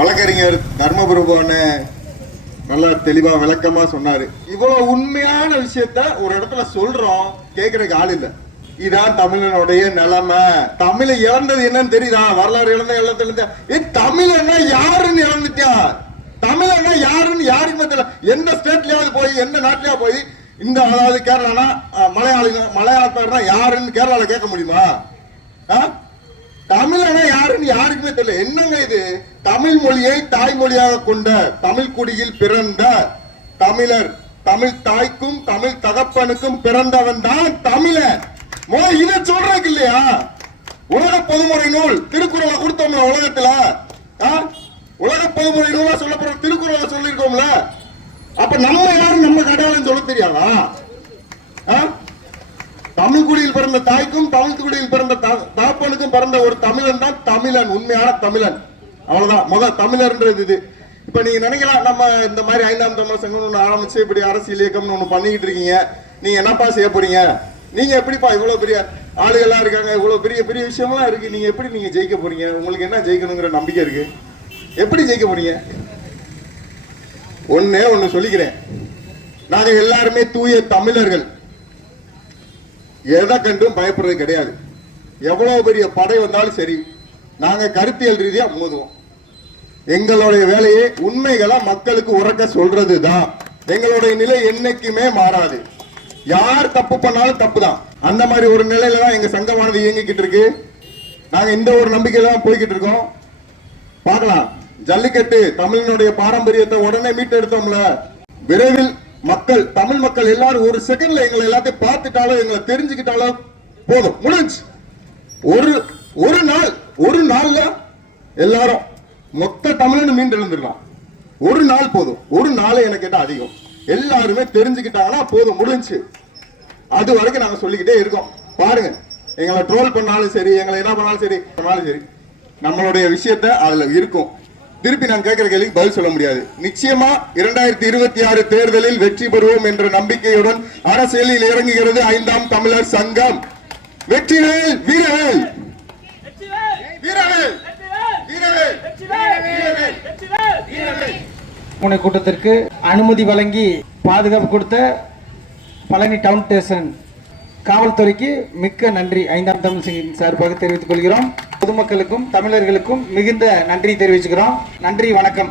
வழக்கறிஞர் தர்மபுரமான நல்லா தெளிவா விளக்கமா சொன்னாரு. இவ்வளவு உண்மையான விஷயத்த ஒரு இடத்துல சொல்றோம், கேட்கறதுக்கு ஆள் இல்ல. இதான் தமிழனுடைய நிலைமை. தமிழை இழந்தது என்னன்னு தெரியுதா? வரலாறு இழந்த தமிழன்னா யாருன்னு இழந்துட்டா. தமிழன்னா யாருன்னு யாருக்குமே தெரியல. எந்த ஸ்டேட்லயாவது போய் எந்த நாட்டிலயா போய் இந்த அதாவது கேரளானா மலையாளத்தார்னா யாருன்னு கேரளால கேட்க முடியுமா? தமிழனா யாருன்னு யாருக்குமே தெரியல. என்னங்க இது? தமிழ் மொழியை தாய்மொழியாக கொண்ட தமிழ் குடியில் பிறந்த தமிழர், தமிழ் தாய்க்கும் தமிழ் தகப்பனுக்கும் பிறந்தவன் தான் தமிழன். இதை சொல்றதுக்கு இல்லையா? உலக பொதுமுறை நூல் திருக்குறளை கொடுத்தோம்ல உலகத்துல. உலக பொதுமுறை நூலா சொல்லப்படுற திருக்குறளை சொல்லிருக்கோம்ல. அப்ப நம்ம யாரும் நம்ம கடையாளன்னு சொல்ல தெரியாதா? தமிழ் குடியில் பிறந்த தாய்க்கும் தமிழ் குடியில் பிறந்த தகப்பனுக்கும் பிறந்த ஒரு தமிழன் தான் தமிழன், உண்மையான தமிழன். அவ்வளவுதான். முதல் தமிழர்ன்றது இது. இப்ப நீங்க நினைக்கலாம் நம்ம இந்த மாதிரி 5ஆம் தமிழர் சங்கம் ஒண்ணு ஆரம்பிச்சு இப்படி அரசியல் இயக்கம்னு ஒண்ணு பண்ணிக்கிட்டு இருக்கீங்க, நீங்க என்னப்பா செய்ய போறீங்க? நீங்க எப்படிப்பா இவ்வளவு பெரிய ஆளுகள்லாம் இருக்காங்க, இவ்வளவு பெரிய பெரிய விஷயம்லாம் இருக்கு, நீங்க எப்படி நீங்க ஜெயிக்க போறீங்க? உங்களுக்கு என்ன ஜெயிக்கணுங்கிற நம்பிக்கை இருக்கு? எப்படி ஜெயிக்க போறீங்க? ஒண்ணு சொல்லிக்கிறேன், நாங்க எல்லாருமே தூய தமிழர்கள். எதை கண்டும் பயப்படுறது கிடையாது. எவ்வளவு பெரிய படை வந்தாலும் சரி, நாங்க கருத்தியல் ரீதியா மோதுவோம். எங்களுடைய வேலையை உண்மைகளா மக்களுக்கு உறக்க சொல்றதுதான். எங்களுடைய நிலை என்னைக்குமே மாறாது. யார் தப்பு பண்ணாலும் தப்பு தான். அந்த மாதிரி ஒரு நிலையில தான் எங்க சங்கமானது இயங்கிக்கிட்டு இருக்கு. நாங்க இந்த ஒரு நம்பிக்கையில தான் போய்கிட்டு இருக்கோம். பார்க்கலாம். ஜல்லிக்கட்டு தமிழினுடைய பாரம்பரியத்தை உடனே மீட்டெடுத்தோம்ல. விரைவில் மக்கள், தமிழ் மக்கள் எல்லாரும் ஒரு செகண்ட்ல எங்களை எல்லாத்தையும் பார்த்துட்டாலும் எங்களை தெரிஞ்சுக்கிட்டாலும் போதும், முடிஞ்சு. ஒரு நாள்ல எல்லாரும் மொத்த தமிழன்னு மீண்டு எழுந்துடலாம். ஒரு நாள் போதும். ஒரு நாளை எனக்கு கேட்டா அதிகம். எல்லாருமே தெரிஞ்சுக்கிட்டாங்கன்னா போதும், முடிஞ்சு. அது வரைக்கும் நாங்க சொல்லிக்கிட்டே இருக்கோம். பாருங்க, எங்களை ட்ரோல் பண்ணாலும் சரி, எங்களை என்ன பண்ணாலும் சரி, நம்மளுடைய விஷயத்த அதுல இருக்கும். திருப்பி நான் கேட்கிற கேள்விக்கு பதில் சொல்ல முடியாது. நிச்சயமா 2026 தேர்தலில் வெற்றி பெறுவோம் என்ற நம்பிக்கையுடன் அரசியலில் இறங்குகிறது 5ஆம் தமிழர் சங்கம். வெற்றிவேல், வீரவேல், வீரவேல், வீரவேல், வீரவேல். கூட்டத்திற்கு அனுமதி வழங்கி பாதுகாப்பு கொடுத்த பழனி டவுன் ஸ்டேஷன் காவல்துறைக்கு மிக்க நன்றி 5ஆம் தமிழ் சங்கத்தின் சார்பாக தெரிவித்துக் கொள்கிறோம். பொதுமக்களுக்கும் தமிழர்களுக்கும் மிகுந்த நன்றி தெரிவிச்சுக்கிறோம். நன்றி, வணக்கம்.